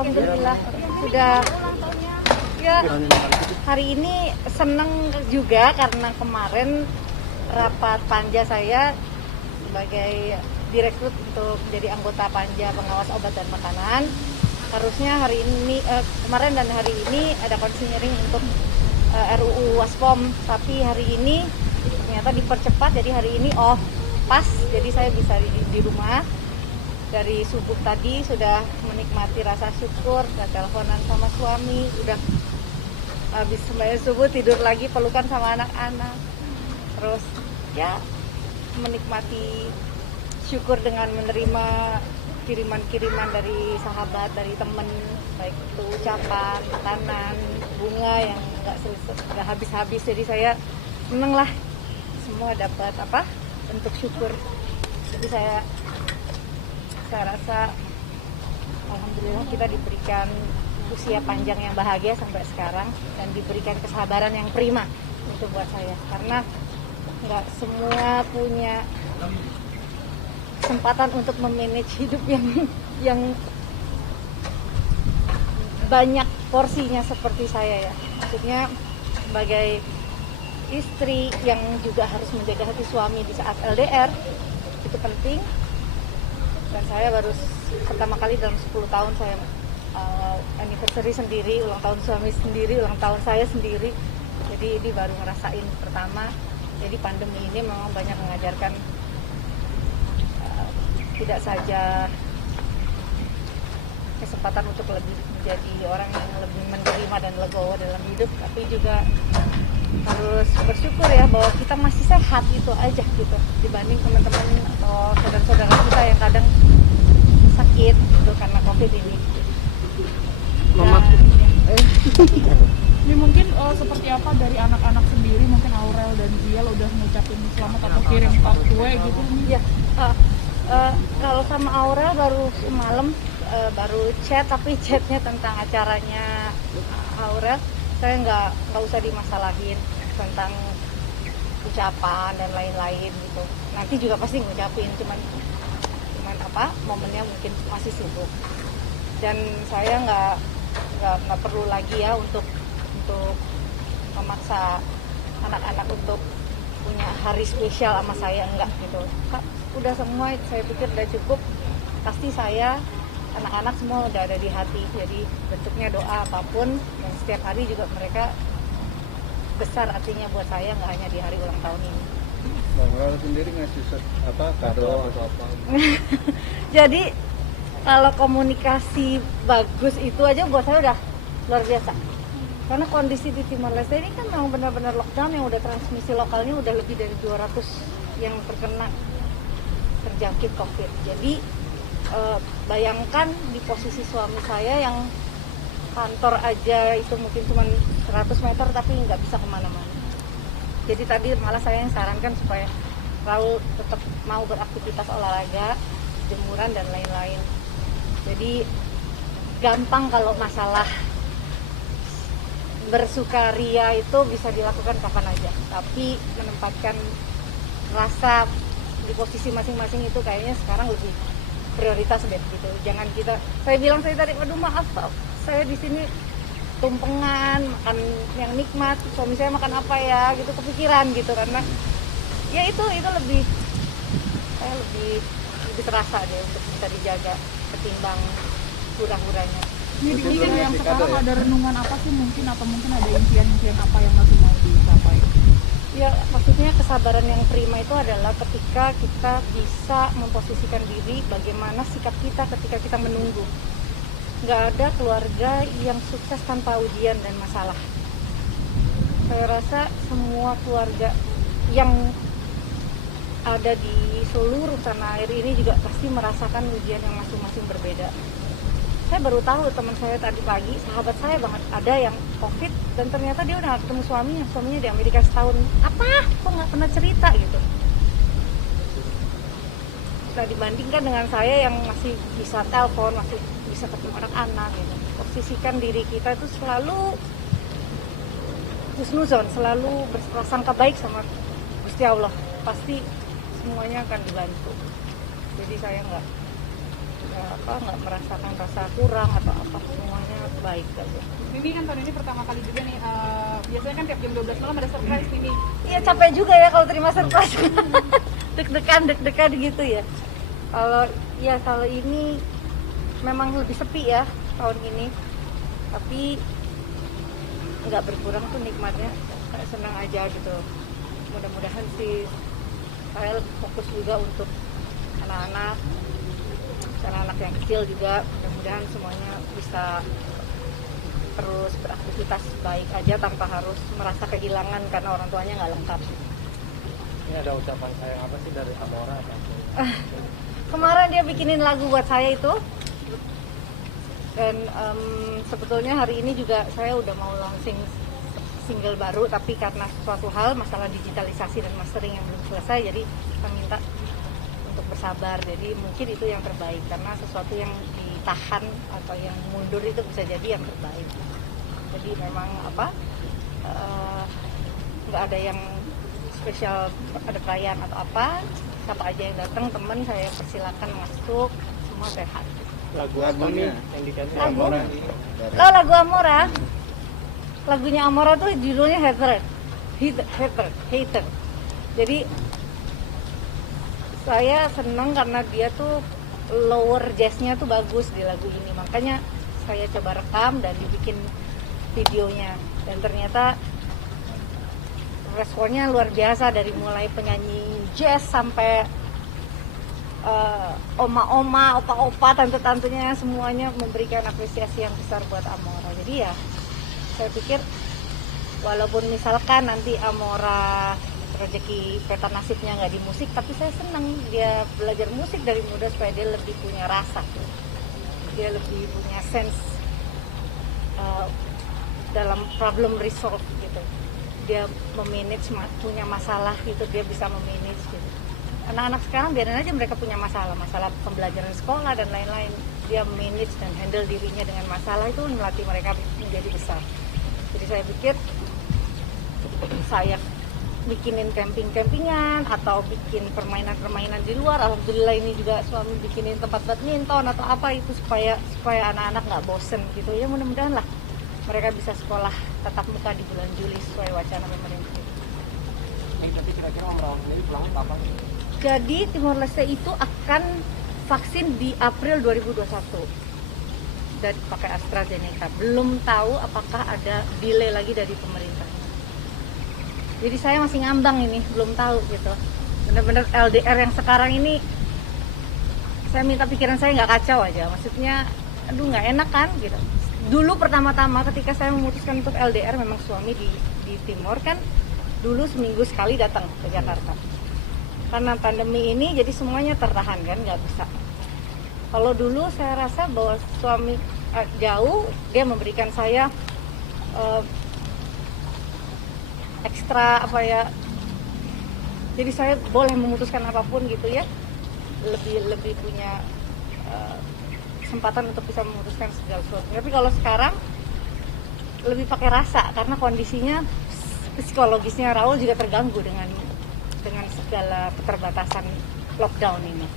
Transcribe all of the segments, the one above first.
Alhamdulillah sudah ya. Hari ini senang juga karena kemarin rapat panja saya sebagai direkrut untuk menjadi anggota panja pengawas obat dan makanan. Harusnya hari ini kemarin dan hari ini ada konsinyering untuk RUU Waspom, tapi hari ini ternyata dipercepat, jadi hari ini pas, jadi saya bisa di rumah. Dari subuh tadi sudah menikmati rasa syukur, udah teleponan sama suami, udah habis sembahyang subuh tidur lagi pelukan sama anak-anak. Terus ya menikmati syukur dengan menerima kiriman-kiriman dari sahabat, dari teman, baik itu ucapan, makanan, bunga yang nggak habis-habis. Jadi saya seneng lah, semua dapat bentuk syukur. Jadi saya rasa alhamdulillah kita diberikan usia panjang yang bahagia sampai sekarang dan diberikan kesabaran yang prima itu buat saya, karena nggak semua punya kesempatan untuk memanage hidup yang banyak porsinya seperti saya ya. Maksudnya sebagai istri yang juga harus menjaga hati suami di saat LDR, itu penting. Dan saya baru pertama kali dalam 10 tahun saya anniversary sendiri, ulang tahun suami sendiri, ulang tahun saya sendiri. Jadi ini baru ngerasain pertama. Jadi pandemi ini memang banyak mengajarkan tidak saja kesempatan untuk lebih menjadi orang yang lebih menerima dan legowo dalam hidup, tapi juga harus bersyukur ya bahwa kita masih sehat, itu aja gitu, dibanding teman-teman atau saudara-saudara kita yang kadang sakit gitu karena COVID ini. Ini mungkin seperti apa dari anak-anak sendiri, mungkin Aurel dan Ziel udah ngucapin selamat atau kirim kue gitu? Iya, kalau sama Aurel baru semalam baru chat, tapi chatnya tentang acaranya Aurel. Saya nggak usah dimasalahin tentang ucapan dan lain-lain gitu. Nanti juga pasti ngucapin, cuman momennya mungkin masih sibuk. Dan saya nggak perlu lagi ya untuk memaksa anak-anak untuk punya hari spesial sama saya, enggak gitu. Udah semua saya pikir udah cukup. Pasti saya, anak-anak semua udah ada di hati, jadi bentuknya doa apapun, dan setiap hari juga mereka besar artinya buat saya, nggak hanya di hari ulang tahun ini. Bang Ral sendiri ngasih kado atau apa? Jadi kalau komunikasi bagus itu aja buat saya udah luar biasa. Karena kondisi di Timor Leste ini kan memang benar-benar lockdown, yang udah transmisi lokalnya udah lebih dari 200 yang terjangkit COVID. Jadi bayangkan di posisi suami saya yang kantor aja itu mungkin cuma 100 meter tapi nggak bisa kemana-mana. Jadi tadi malah saya yang sarankan supaya Raul tetap mau beraktivitas olahraga, jemuran dan lain-lain. Jadi gampang kalau masalah bersukaria itu bisa dilakukan kapan aja, tapi menempatkan rasa di posisi masing-masing itu kayaknya sekarang lebih prioritas deh gitu. Jangan saya bilang saya tadi, aduh maaf saya di sini tumpengan makan yang nikmat, suami saya makan apa ya gitu, kepikiran gitu, karena ya itu lebih terasa deh untuk bisa dijaga ketimbang hura-huranya. Ini di usia yang sekarang ada renungan apa sih mungkin, atau mungkin ada impian-impian apa yang masih mau dicapai? Ya maksudnya kesabaran yang prima itu adalah ketika kita bisa memposisikan diri bagaimana sikap kita ketika kita menunggu. Nggak ada keluarga yang sukses tanpa ujian dan masalah. Saya rasa semua keluarga yang ada di seluruh tanah air ini juga pasti merasakan ujian yang masing-masing berbeda. Saya baru tahu, teman saya tadi pagi, sahabat saya banget, ada yang COVID dan ternyata dia udah ketemu suaminya di Amerika setahun. Kok nggak pernah cerita gitu. Nah dibandingkan dengan saya yang masih bisa telepon, masih bisa ketemu anak-anak gitu. Posisikan diri kita itu selalu husnuzon, selalu berprasangka baik sama Gusti Allah. Pasti semuanya akan dibantu. Jadi saya nggak merasakan rasa kurang atau apa. baik saja. Mimi kan tahun ini pertama kali juga nih, biasanya kan tiap jam 12 malam ada surprise Mimi. Iya capek juga ya kalau terima surprise. Deg-degan gitu ya. Kalau ini memang lebih sepi ya tahun ini, tapi nggak berkurang tuh nikmatnya. Saya senang aja gitu. Mudah-mudahan sih saya fokus juga untuk anak-anak yang kecil juga. Mudah-mudahan semuanya bisa terus beraktivitas baik aja tanpa harus merasa kehilangan karena orang tuanya nggak lengkap. Ini ada ucapan sayang apa sih dari Amora? Kemarin dia bikinin lagu buat saya itu, dan sebetulnya hari ini juga saya udah mau launching single baru, tapi karena suatu hal masalah digitalisasi dan mastering yang belum selesai, jadi kita minta untuk bersabar. Jadi mungkin itu yang terbaik, karena sesuatu yang ditahan atau yang mundur itu bisa jadi yang terbaik. Jadi memang nggak ada yang spesial, ada perayaan atau apa, siapa aja yang datang, teman saya persilakan masuk, semua sehat. Lagunya yang dikasih Amora. Lagu Amora, lagunya Amora tuh judulnya Hater. Jadi saya senang karena dia tuh lower jazznya tuh bagus di lagu ini, makanya saya coba rekam dan dibikin videonya, dan ternyata responnya luar biasa, dari mulai penyanyi jazz sampai oma-oma, opa-opa, tante-tantenya, semuanya memberikan apresiasi yang besar buat Amora. Jadi ya saya pikir walaupun misalkan nanti Amora rezeki peta nasibnya nggak di musik, tapi saya senang dia belajar musik dari muda supaya dia lebih punya rasa, dia lebih punya sense dalam problem resolve gitu. Dia memanage, punya masalah gitu, dia bisa memanage gitu. Anak-anak sekarang biarin aja mereka punya masalah pembelajaran sekolah dan lain-lain, dia manage dan handle dirinya dengan masalah, itu melatih mereka menjadi besar. Jadi saya pikir saya bikinin camping-campingan atau bikin permainan-permainan di luar, alhamdulillah ini juga suami bikinin tempat badminton atau apa itu, supaya anak-anak nggak bosen gitu ya. Mudah-mudahan lah mereka bisa sekolah tatap muka di bulan Juli sesuai wacana pemerintah. Tapi kira-kira Amora sendiri pulangnya kapan? Jadi Timor Leste itu akan vaksin di April 2021 dan pakai AstraZeneca. Belum tahu apakah ada delay lagi dari pemerintah. Jadi saya masih ngambang ini, belum tahu gitu. Bener-bener LDR yang sekarang ini, saya minta pikiran saya nggak kacau aja. Maksudnya, aduh nggak enak kan gitu. Dulu pertama-tama ketika saya memutuskan untuk LDR, memang suami di Timor kan, dulu seminggu sekali datang ke Jakarta. Karena pandemi ini jadi semuanya tertahan kan, nggak bisa. Kalau dulu saya rasa bahwa suami jauh, dia memberikan saya ekstra jadi saya boleh memutuskan apapun gitu ya, lebih punya kesempatan untuk bisa memutuskan segala sesuatu. Tapi kalau sekarang lebih pakai rasa, karena kondisinya psikologisnya Raul juga terganggu dengan segala keterbatasan lockdown ini.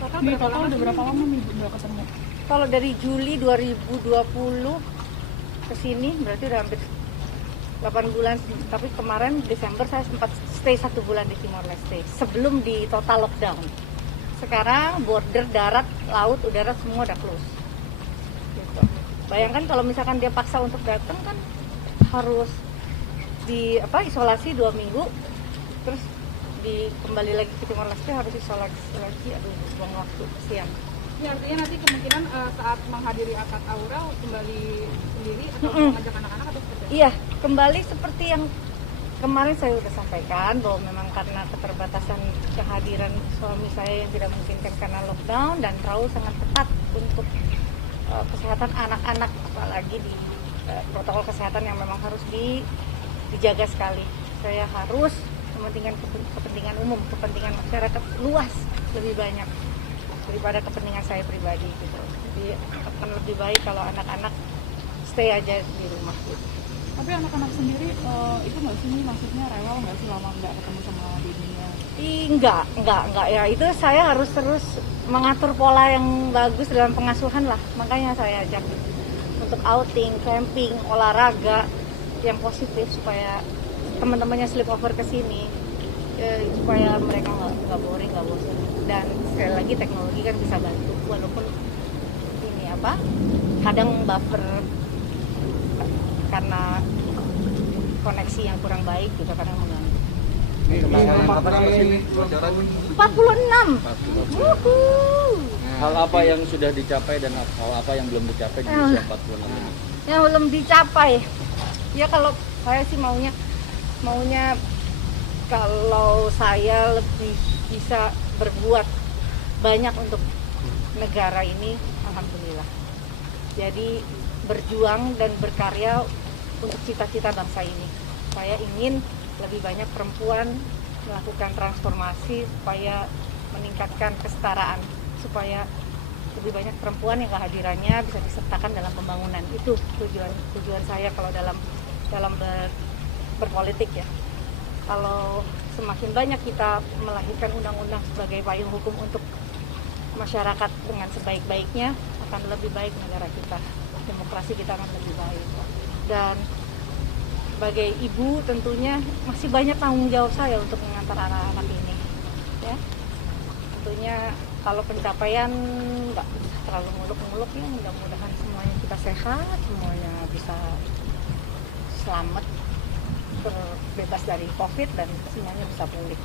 Total udah berapa lama nih udah ketemu? Kalau dari Juli 2020 ke sini berarti udah hampir 8 bulan, tapi kemarin Desember saya sempat stay 1 bulan di Timor Leste sebelum di total lockdown. Sekarang border darat, laut, udara semua udah close. Gitu. Bayangkan kalau misalkan dia paksa untuk datang kan harus isolasi 2 minggu, terus kembali lagi ke Timor Leste harus isolasi lagi, buang waktu siang. Ya, artinya nanti kemungkinan saat menghadiri akad Aurel kembali sendiri atau mengajak anak-anak atau seperti apa? Iya, kembali seperti yang kemarin saya sudah sampaikan, bahwa memang karena keterbatasan kehadiran suami saya yang tidak memungkinkan karena lockdown, dan Raul sangat ketat untuk kesehatan anak-anak, apalagi di protokol kesehatan yang memang harus dijaga sekali. Saya harus kepentingan umum, kepentingan masyarakat luas lebih banyak daripada kepentingan saya pribadi gitu. Jadi akan lebih baik kalau anak-anak stay aja di rumah gitu. Tapi anak-anak sendiri itu nggak sih, maksudnya rewel nggak sih lama nggak ketemu sama babynya? Enggak ya, itu saya harus terus mengatur pola yang bagus dalam pengasuhan lah, makanya saya ajak untuk outing, camping, olahraga yang positif supaya teman-temannya sleepover ke sini, supaya mereka nggak boring, nggak bosan. Dan sekali lagi teknologi kan bisa bantu, walaupun ini kadang buffer karena koneksi yang kurang baik juga kadang mengganggu. Ini berapa sini bocoran? 46. Wuhuu. Hal apa yang sudah dicapai dan hal apa yang belum dicapai di usia 46 ini? Yang belum dicapai, ya kalau saya sih maunya kalau saya lebih bisa berbuat banyak untuk negara ini, alhamdulillah. Jadi berjuang dan berkarya untuk cita-cita bangsa ini. Saya ingin lebih banyak perempuan melakukan transformasi supaya meningkatkan kesetaraan, supaya lebih banyak perempuan yang kehadirannya bisa disertakan dalam pembangunan. Itu tujuan saya kalau dalam berpolitik ya. Kalau semakin banyak kita melahirkan undang-undang sebagai payung hukum untuk masyarakat dengan sebaik-baiknya, akan lebih baik negara kita, demokrasi kita akan lebih baik. Dan sebagai ibu tentunya masih banyak tanggung jawab saya untuk mengantar anak-anak ini, ya. Tentunya kalau pencapaian nggak bisa terlalu muluk-muluk ya, mudah-mudahan semuanya kita sehat, semuanya bisa selamat, terbebas dari COVID dan semuanya bisa pulih.